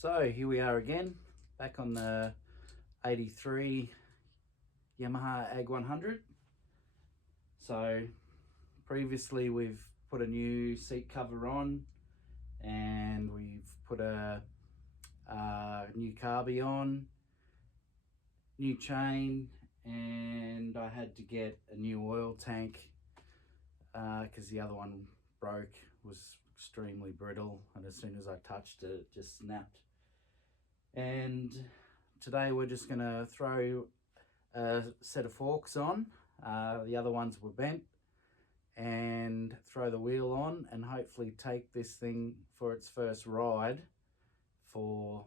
So here we are again, back on the 83 Yamaha Ag 100. So previously we've put a new seat cover on and we've put a new carby on, new chain, and I had to get a new oil tank because the other one broke, was extremely brittle, and as soon as I touched it, it just snapped. And today we're just going to throw a set of forks on. The other ones were bent, and throw the wheel on and hopefully take this thing for its first ride for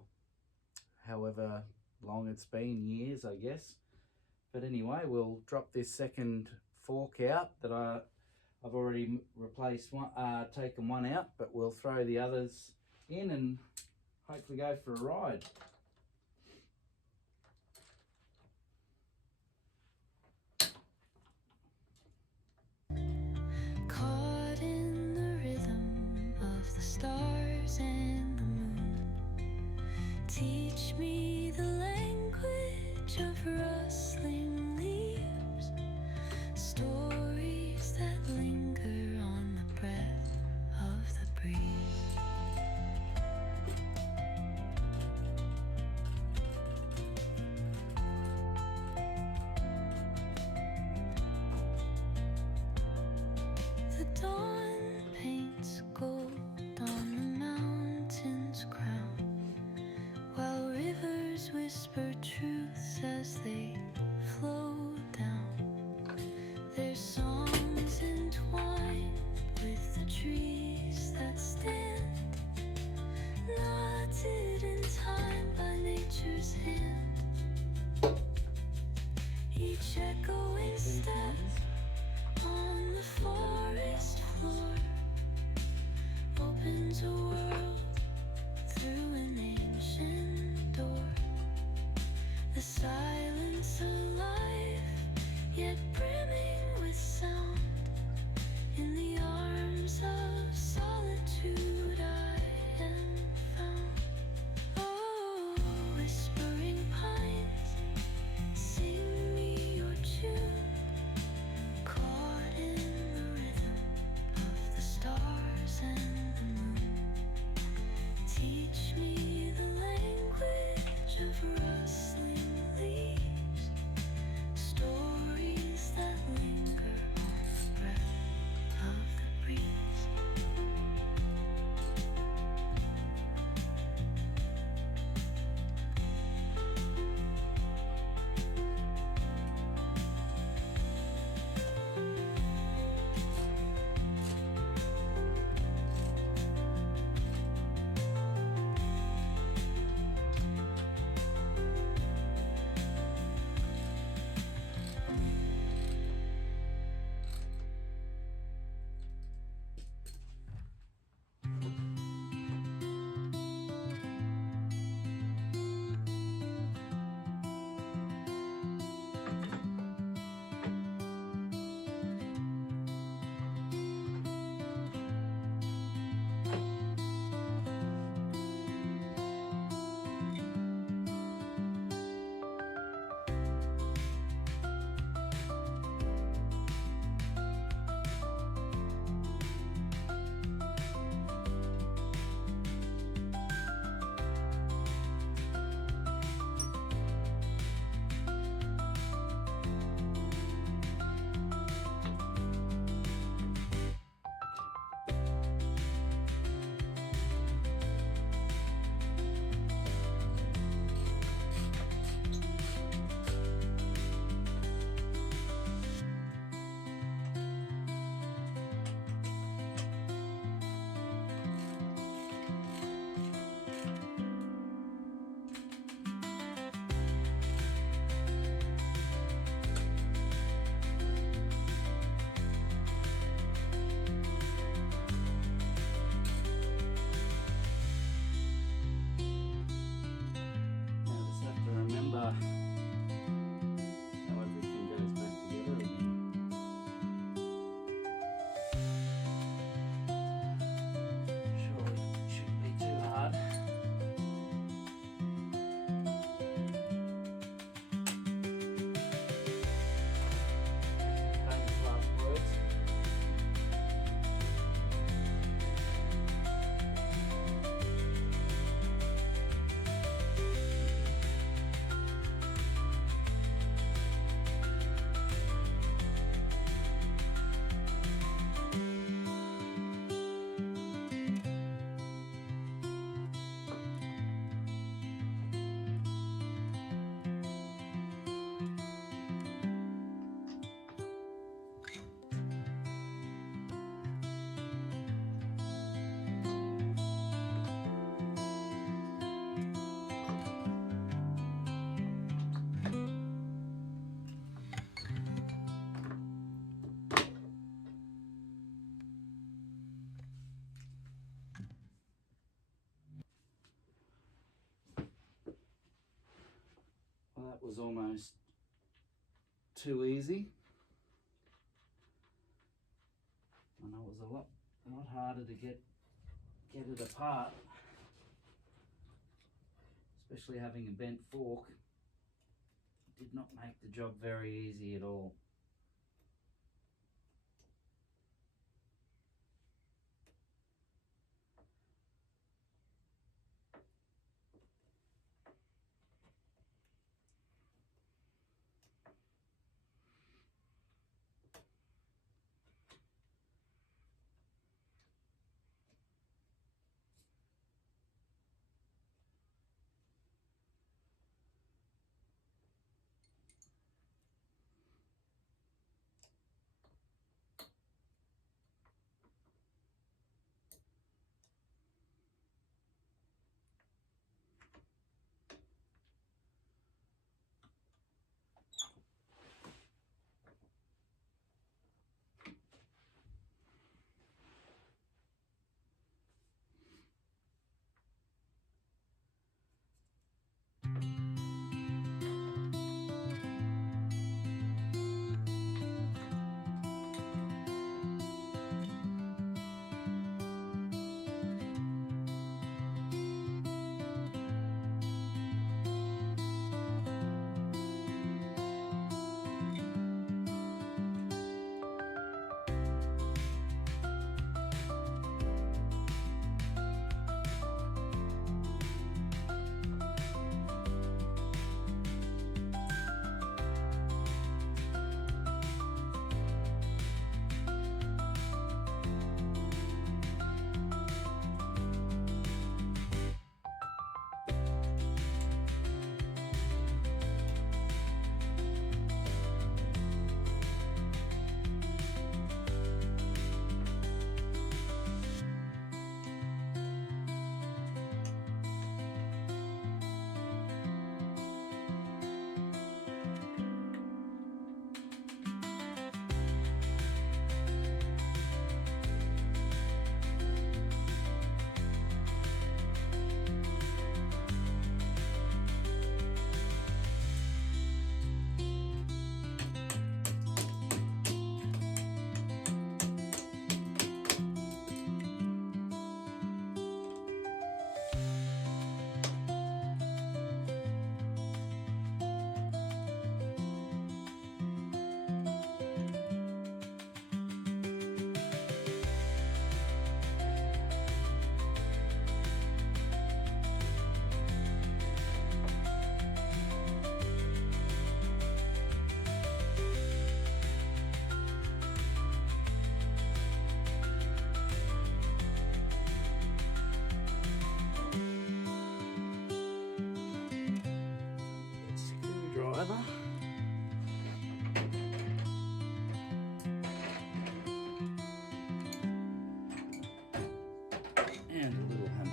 however long it's been, years I guess. But anyway, we'll drop this second fork out that I've already replaced one, taken one out, but we'll throw the others in and hopefully go for a ride. Caught in the rhythm of the stars and the moon, teach me the language of rustling leaves, stories that linger on the breath of the breeze. The dawn paints gold on the mountain's crown, while rivers whisper truths as they flow down. Their songs entwined with the trees that stand, knotted in time by nature's hand. Each echoing step on the forest floor opens a world through an ancient door. The silence alive, yet brimming with sound. In the arms of solitude I am found. Oh, whispering pines, sing me your tune. Caught in the rhythm of the stars and the moon. almost too easy. And it was a lot harder to get it apart, especially having a bent fork. It did not make the job very easy at all. Screwdriver. And a little hammer.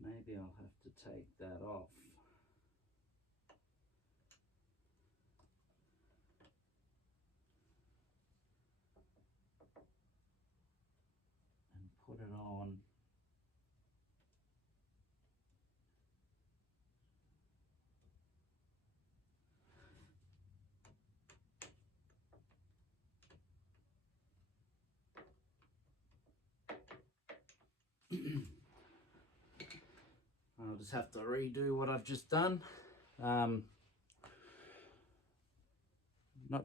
Maybe I'll have to take that off. And put it on. I'll just have to redo what I've just done. Not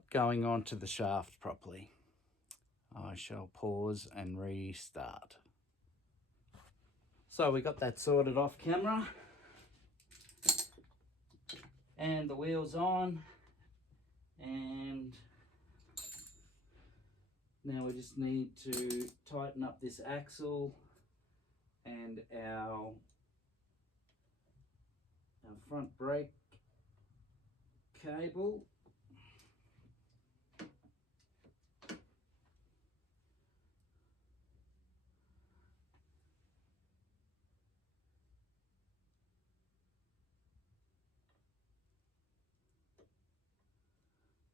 going onto the shaft properly. I shall pause and restart. So we got that sorted off camera. And the wheel's on. And now we just need to tighten up this axle and our front brake cable.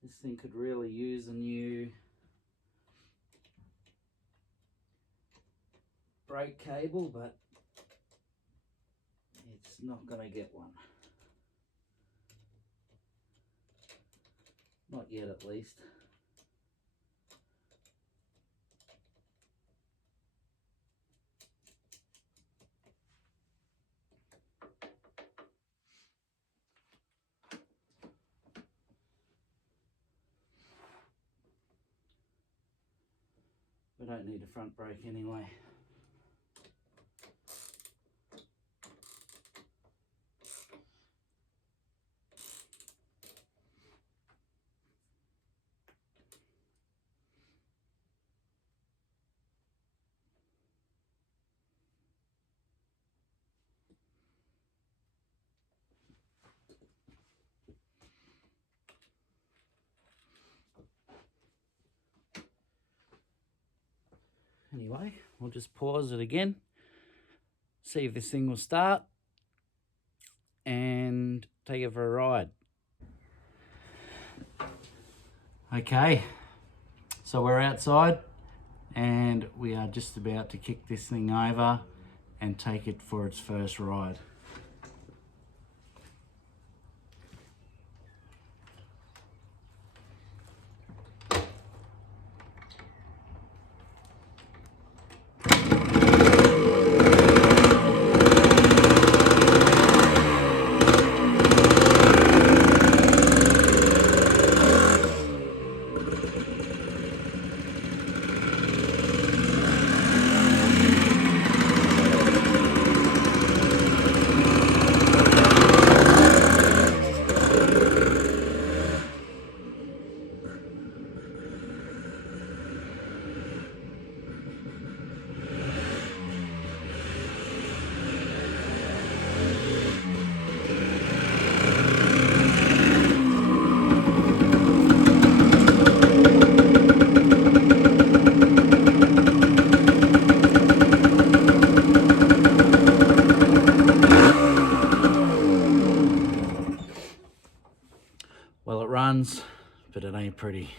This thing could really use a new brake cable, but it's not going to get one. Not yet, at least. We don't need a front brake anyway. Anyway, we'll just pause it again, see if this thing will start, and take it for a ride. Okay, so we're outside and we are just about to kick this thing over and take it for its first ride. Well, it runs, but it ain't pretty.